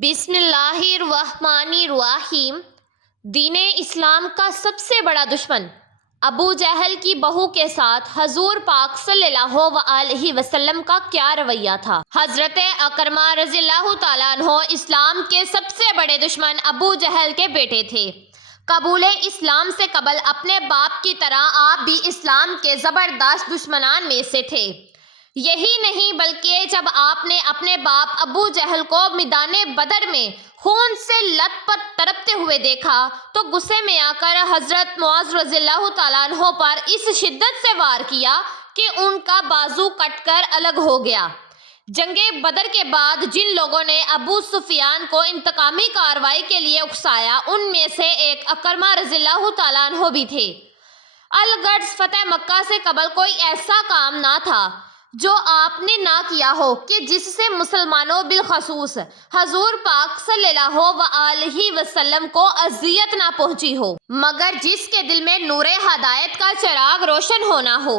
بسم اللہ الرحمن الرحیم۔ دین اسلام کا سب سے بڑا دشمن ابو جہل کی بہو کے ساتھ حضور پاک صلی اللہ علیہ وسلم کا کیا رویہ تھا؟ حضرت اکرمہ رضی اللہ تعالیٰ عنہ اسلام کے سب سے بڑے دشمن ابو جہل کے بیٹے تھے۔ قبول اسلام سے قبل اپنے باپ کی طرح آپ بھی اسلام کے زبردست دشمنان میں سے تھے۔ یہی نہیں بلکہ جب آپ نے اپنے باپ ابو جہل کو میدان بدر میں خون سے لت پت تڑپتے ہوئے دیکھا تو غصے میں آ کر حضرت معاذ رضی اللہ تعالیٰ عنہ پر اس شدت سے وار کیا کہ ان کا بازو کٹ کر الگ ہو گیا۔ جنگ بدر کے بعد جن لوگوں نے ابو سفیان کو انتقامی کارروائی کے لیے اکسایا ان میں سے ایک اکرمہ رضی اللہ تعالیٰ عنہ بھی تھے۔ الغرض فتح مکہ سے قبل کوئی ایسا کام نہ تھا جو آپ نے نہ کیا ہو کہ جس سے مسلمانوں بالخصوص حضور پاک صلی اللہ علیہ وسلم کو اذیت نہ پہنچی ہو، مگر جس کے دل میں نور ہدایت کا چراغ روشن ہونا ہو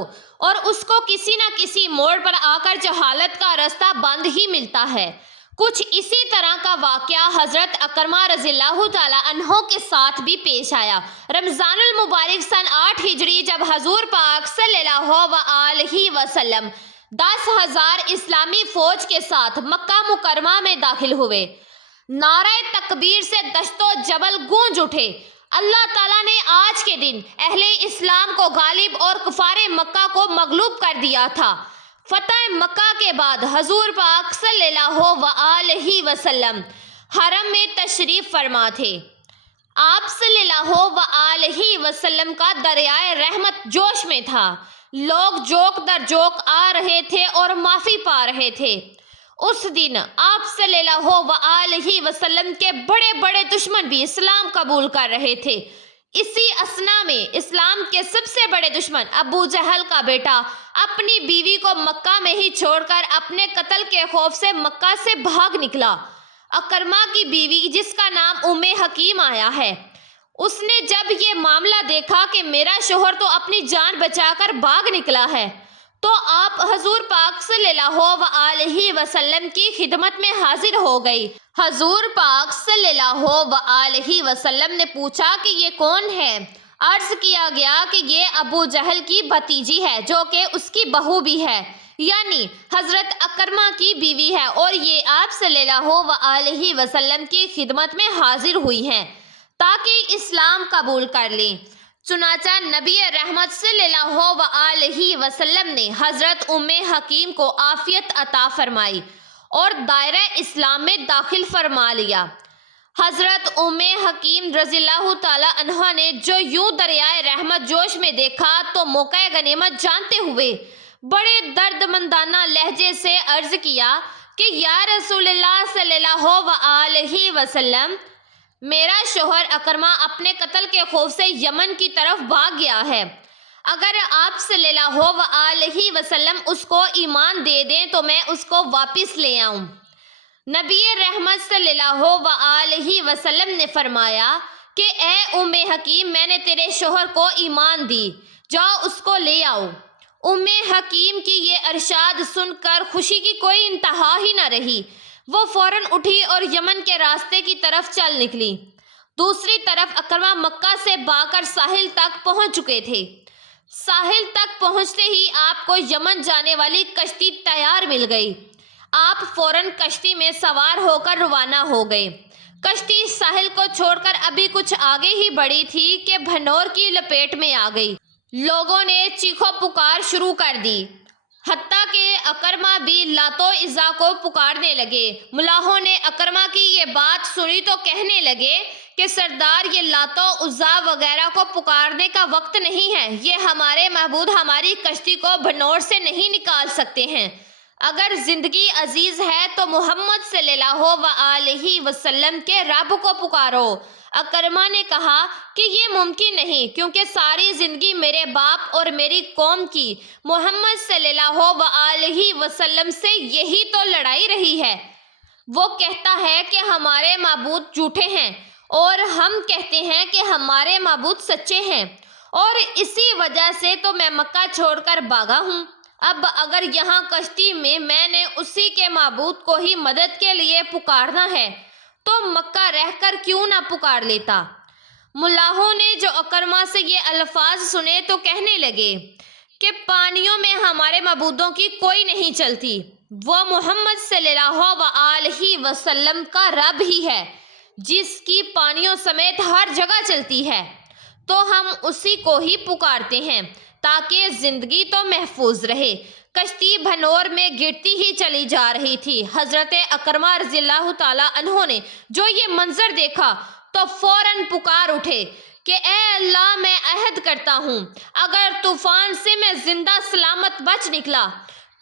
اور اس کو کسی نہ کسی موڑ پر آ کر جہالت کا رستہ بند ہی ملتا ہے۔ کچھ اسی طرح کا واقعہ حضرت اکرمہ رضی اللہ تعالیٰ عنہ کے ساتھ بھی پیش آیا۔ رمضان المبارک سن 8 ہجری جب حضور پاک صلی اللہ علیہ وسلم 10,000 اسلامی فوج کے ساتھ مکہ مکرمہ میں داخل ہوئے، نعرہ تکبیر سے دشت و جبل گونج اٹھے۔ اللہ تعالیٰ نے آج کے دن اہل اسلام کو غالب اور کفار مکہ کو مغلوب کر دیا تھا۔ فتح مکہ کے بعد حضور پاک صلی اللہ علیہ وسلم حرم میں تشریف فرما تھے۔ آپ صلی اللہ علیہ وسلم کا دریائے رحمت جوش میں تھا۔ لوگ جوک در جوک آ رہے تھے اور معافی پا رہے تھے۔ اس دن آپ صلی اللہ علیہ وسلم کے بڑے بڑے دشمن بھی اسلام قبول کر رہے تھے۔ اسی اثنا میں اسلام کے سب سے بڑے دشمن ابو جہل کا بیٹا اپنی بیوی کو مکہ میں ہی چھوڑ کر اپنے قتل کے خوف سے مکہ سے بھاگ نکلا۔ اکرمہ کی بیوی جس کا نام ام حکیم آیا ہے، اس نے جب یہ معاملہ دیکھا کہ میرا شوہر تو اپنی جان بچا کر بھاگ نکلا ہے تو آپ حضور پاک صلی اللہ علیہ وسلم کی خدمت میں حاضر ہو گئی۔ حضور پاک صلی اللہ علیہ وسلم نے پوچھا کہ یہ کون ہے؟ عرض کیا گیا کہ یہ ابو جہل کی بھتیجی ہے جو کہ اس کی بہو بھی ہے، یعنی حضرت اکرمہ کی بیوی ہے، اور یہ آپ صلی اللہ علیہ وسلم کی خدمت میں حاضر ہوئی ہیں تاکہ اسلام قبول کر لیں۔ چنانچہ نبی رحمت صلی اللہ علیہ وسلم نے حضرت ام حکیم کو عافیت عطا فرمائی اور دائرہ اسلام میں داخل فرما لیا۔ حضرت ام حکیم رضی اللہ تعالیٰ عنہ نے جو یوں دریائے رحمت جوش میں دیکھا تو موقع غنیمت جانتے ہوئے بڑے درد مندانہ لہجے سے عرض کیا کہ یا رسول اللہ صلی اللہ علیہ وسلم، میرا شوہر اکرمہ اپنے قتل کے خوف سے یمن کی طرف بھاگ گیا ہے۔ اگر آپ صلی اللہ علیہ وسلم اس کو ایمان دے دیں تو میں اس کو واپس لے آؤں۔ نبی رحمت صلی اللہ علیہ وسلم نے فرمایا کہ اے ام حکیم، میں نے تیرے شوہر کو ایمان دی، جاؤ اس کو لے آؤ۔ ام حکیم کی یہ ارشاد سن کر خوشی کی کوئی انتہا ہی نہ رہی۔ وہ فوراً اٹھی اور یمن کے راستے کی طرف چل نکلی۔ دوسری طرف اکرمہ مکہ سے بھاگ کر ساحل تک پہنچ چکے تھے۔ ساحل تک پہنچتے ہی آپ کو یمن جانے والی کشتی تیار مل گئی۔ آپ فوراً کشتی میں سوار ہو کر روانہ ہو گئے۔ کشتی ساحل کو چھوڑ کر ابھی کچھ آگے ہی بڑھی تھی کہ بھنور کی لپیٹ میں آ گئی۔ لوگوں نے چیخو پکار شروع کر دی، حتیٰ کہ اکرمہ بھی لات و عزیٰ کو پکارنے لگے۔ ملاحوں نے اکرمہ کی یہ بات سنی تو کہنے لگے کہ سردار، یہ لات و عزیٰ وغیرہ کو پکارنے کا وقت نہیں ہے، یہ ہمارے معبود ہماری کشتی کو بھنور سے نہیں نکال سکتے ہیں۔ اگر زندگی عزیز ہے تو محمد صلی اللہ علیہ وسلم کے رب کو پکارو۔ اکرمہ نے کہا کہ یہ ممکن نہیں، کیونکہ ساری زندگی میرے باپ اور میری قوم کی محمد صلی اللہ علیہ وسلم سے یہی تو لڑائی رہی ہے۔ وہ کہتا ہے کہ ہمارے معبود جھوٹے ہیں اور ہم کہتے ہیں کہ ہمارے معبود سچے ہیں، اور اسی وجہ سے تو میں مکہ چھوڑ کر بھاگا ہوں۔ اب اگر یہاں کشتی میں نے اسی کے معبود کو ہی مدد کے لیے پکارنا ہے تو مکہ رہ کر کیوں نہ پکار لیتا۔ ملاحوں نے جو اکرمہ سے یہ الفاظ سنے تو کہنے لگے کہ پانیوں میں ہمارے معبودوں کی کوئی نہیں چلتی، وہ محمد صلی اللہ علیہ وسلم کا رب ہی ہے جس کی پانیوں سمیت ہر جگہ چلتی ہے، تو ہم اسی کو ہی پکارتے ہیں تاکہ زندگی تو محفوظ رہے۔ کشتی بھنور میں گرتی ہی چلی جا رہی تھی۔ حضرت اکرمہ رضی اللہ تعالیٰ عنہ نے جو یہ منظر دیکھا تو فوراً پکار اٹھے کہ اے اللہ، میں عہد کرتا ہوں اگر طوفان سے میں زندہ سلامت بچ نکلا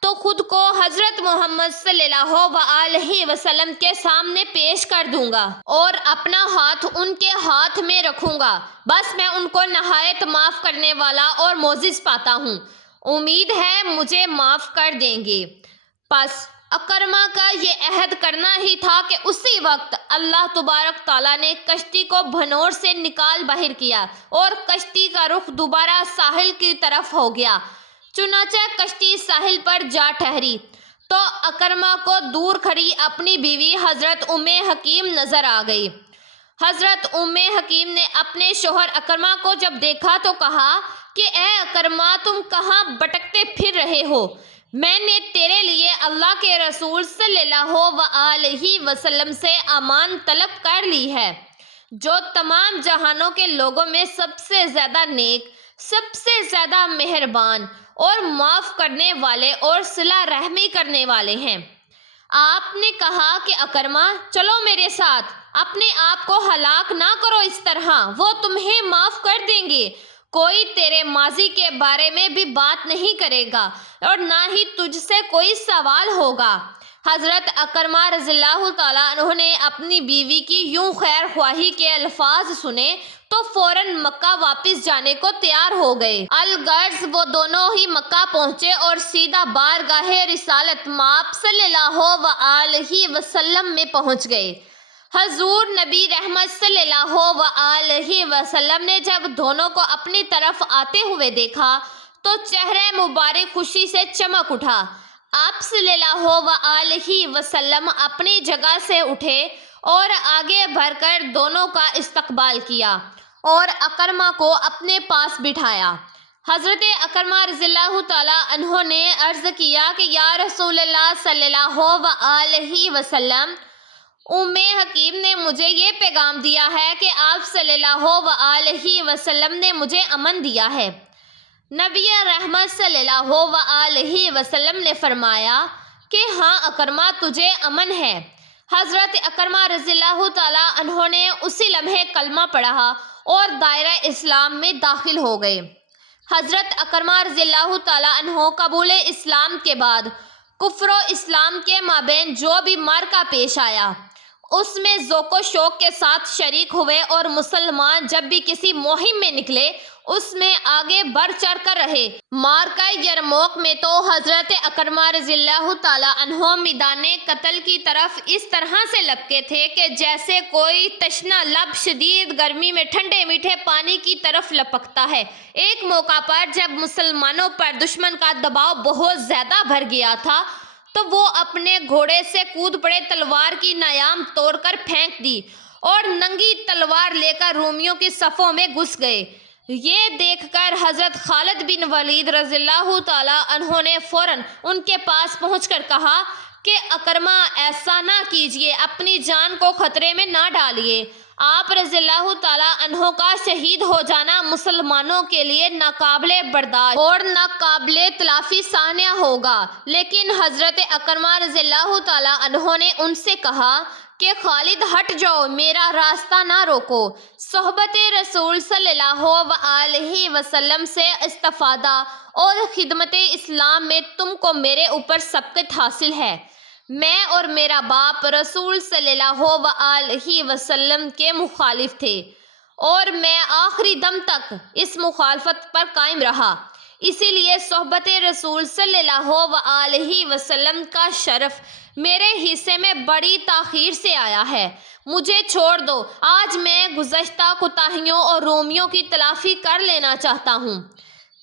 تو خود کو حضرت محمد صلی اللہ علیہ وسلم کے سامنے پیش کر دوں گا اور اپنا ہاتھ ان کے ہاتھ میں رکھوں گا، بس میں ان کو نہایت معاف کرنے والا اور معزز پاتا ہوں، امید ہے مجھے معاف کر دیں گے۔ پس اکرمہ کا یہ عہد کرنا ہی تھا کہ اسی وقت اللہ تبارک تعالیٰ نے کشتی کو بھنور سے نکال باہر کیا اور کشتی کا رخ دوبارہ ساحل کی طرف ہو گیا۔ چنانچہ کشتی ساحل پر جا ٹھہری تو اکرمہ کو دور کھڑی اپنی بیوی حضرت ام حکیم نظر آ گئی۔ حضرت ام حکیم نے اپنے شوہر اکرمہ کو جب دیکھا تو کہا کہ اے اکرمہ، تم کہاں بھٹکتے پھر رہے ہو؟ میں نے تیرے لیے اللہ کے رسول صلی اللہ علیہ وسلم سے امان طلب کر لی ہے، جو تمام جہانوں کے لوگوں میں سب سے زیادہ نیک، سب سے زیادہ مہربان اور معاف کرنے والے اور صلہ رحمی کرنے والے ہیں۔ آپ نے کہا کہ اکرمہ، چلو میرے ساتھ، اپنے آپ کو ہلاک نہ کرو اس طرح، وہ تمہیں معاف کر دیں گے، کوئی تیرے ماضی کے بارے میں بھی بات نہیں کرے گا اور نہ ہی تجھ سے کوئی سوال ہوگا۔ حضرت اکرمہ رضی اللہ تعالیٰ عنہ نے اپنی بیوی کی یوں خیر خواہی کے الفاظ سنے تو فوراً مکہ واپس جانے کو تیار ہو گئے۔ الغرض وہ دونوں ہی مکہ پہنچے اور سیدھا بارگاہ رسالت مآب صلی اللہ علیہ وسلم میں پہنچ گئے۔ حضور نبی رحمت صلی اللہ علیہ وسلم نے جب دونوں کو اپنی طرف آتے ہوئے دیکھا تو چہرہ مبارک خوشی سے چمک اٹھا۔ آپ صلی اللہ علیہ وسلم اپنی جگہ سے اٹھے اور آگے بڑھ کر دونوں کا استقبال کیا اور اکرمہ کو اپنے پاس بٹھایا۔ حضرت اکرمہ رضی اللہ تعالیٰ عنہ نے عرض کیا کہ یا رسول اللہ صلی اللہ علیہ وسلم، ام حکیم نے مجھے یہ پیغام دیا ہے کہ آپ صلی اللہ علیہ وسلم نے مجھے امن دیا ہے۔ نبی رحمت صلی اللہ علیہ وسلم نے فرمایا کہ ہاں اکرمہ، تجھے امن ہے۔ حضرت اکرمہ رضی اللہ تعالیٰ عنہ نے اسی لمحے کلمہ پڑھا اور دائرہ اسلام میں داخل ہو گئے۔ حضرت اکرمہ رضی اللہ تعالیٰ عنہ قبول اسلام کے بعد کفر و اسلام کے مابین جو بھی معرکہ پیش آیا اس میں ذوق و شوق کے ساتھ شریک ہوئے اور مسلمان جب بھی کسی مہم میں نکلے اس میں آگے بڑھ چڑھ کر رہے۔ معرکہ یرموک میں تو حضرت اکرمہ رضی اللہ تعالیٰ عنہ میدان قتل کی طرف اس طرح سے لپکے تھے کہ جیسے کوئی تشنہ لب شدید گرمی میں ٹھنڈے میٹھے پانی کی طرف لپکتا ہے۔ ایک موقع پر جب مسلمانوں پر دشمن کا دباؤ بہت زیادہ بڑھ گیا تھا تو وہ اپنے گھوڑے سے کود پڑے، تلوار کی نیام توڑ کر پھینک دی اور ننگی تلوار لے کر رومیوں کی صفوں میں گھس گئے۔ یہ دیکھ کر حضرت خالد بن ولید رضی اللہ تعالیٰ عنہ نے فوراً ان کے پاس پہنچ کر کہا کہ اکرمہ، ایسا نہ کیجیے، اپنی جان کو خطرے میں نہ ڈالیے۔ آپ رضی اللہ تعالیٰ عنہ کا شہید ہو جانا مسلمانوں کے لیے ناقابل برداشت اور ناقابل تلافی سانحہ ہوگا۔ لیکن حضرت اکرمہ رضی اللہ تعالیٰ عنہ نے ان سے کہا کہ خالد، ہٹ جاؤ، میرا راستہ نہ روکو۔ صحبت رسول صلی اللہ علیہ وسلم سے استفادہ اور خدمت اسلام میں تم کو میرے اوپر سبقت حاصل ہے۔ میں اور میرا باپ رسول صلی اللہ علیہ وسلم کے مخالف تھے اور میں آخری دم تک اس مخالفت پر قائم رہا، اسی لیے صحبت رسول صلی اللہ علیہ وسلم کا شرف میرے حصے میں بڑی تاخیر سے آیا ہے۔ مجھے چھوڑ دو، آج میں گزشتہ کوتاہیوں اور رومیوں کی تلافی کر لینا چاہتا ہوں۔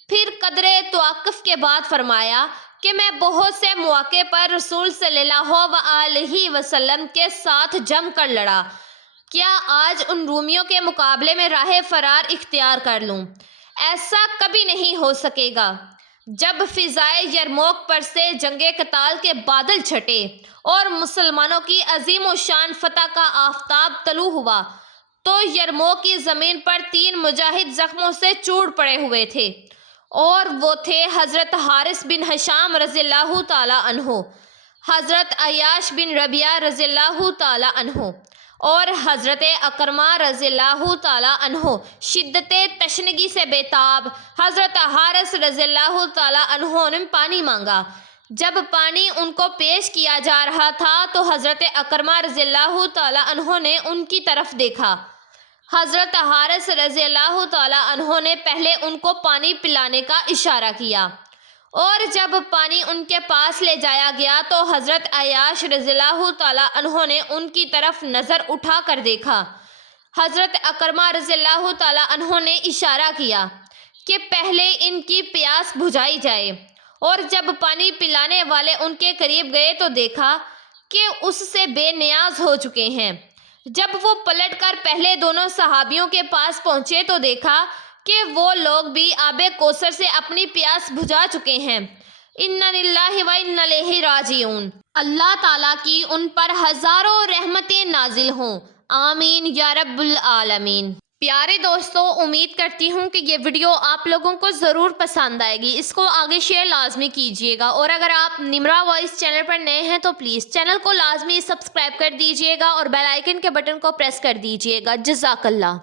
پھر قدرے توقف کے بعد فرمایا کہ میں بہت سے مواقع پر رسول صلی اللہ علیہ وسلم کے ساتھ جم کر لڑا، کیا آج ان رومیوں کے مقابلے میں راہ فرار اختیار کر لوں؟ ایسا کبھی نہیں ہو سکے گا۔ جب فضائے یرموک پر سے جنگ قتال کے بادل چھٹے اور مسلمانوں کی عظیم و شان فتح کا آفتاب طلوع ہوا تو یرموک کی زمین پر 3 مجاہد زخموں سے چور پڑے ہوئے تھے، اور وہ تھے حضرت حارث بن ہشام رضی اللہ تعالی عنہ، حضرت عیاش بن ربیعہ رضی اللہ تعالی عنہ اور حضرت اکرمہ رضی اللہ تعالی عنہ۔ شدت تشنگی سے بےتاب حضرت حارث رضی اللہ تعالی عنہ نے پانی مانگا۔ جب پانی ان کو پیش کیا جا رہا تھا تو حضرت اکرمہ رضی اللہ تعالی عنہ نے ان کی طرف دیکھا۔ حضرت حارث رضی اللہ تعالی عنہ نے پہلے ان کو پانی پلانے کا اشارہ کیا، اور جب پانی ان کے پاس لے جایا گیا تو حضرت عیاش رضی اللہ تعالی عنہ نے ان کی طرف نظر اٹھا کر دیکھا۔ حضرت اکرمہ رضی اللہ تعالی عنہ نے اشارہ کیا کہ پہلے ان کی پیاس بجھائی جائے، اور جب پانی پلانے والے ان کے قریب گئے تو دیکھا کہ اس سے بے نیاز ہو چکے ہیں۔ جب وہ پلٹ کر پہلے دونوں صحابیوں کے پاس پہنچے تو دیکھا کہ وہ لوگ بھی آب کوثر سے اپنی پیاس بجھا چکے ہیں۔ انا للہ و انا الیہ راجعون۔ اللہ تعالیٰ کی ان پر ہزاروں رحمتیں نازل ہوں، آمین یا رب العالمین۔ پیارے دوستو، امید کرتی ہوں کہ یہ ویڈیو آپ لوگوں کو ضرور پسند آئے گی۔ اس کو آگے شیئر لازمی کیجیے گا، اور اگر آپ نمرا وائس چینل پر نئے ہیں تو پلیز چینل کو لازمی سبسکرائب کر دیجیے گا اور بیل آئیکن کے بٹن کو پریس کر دیجیے گا۔ جزاک اللہ۔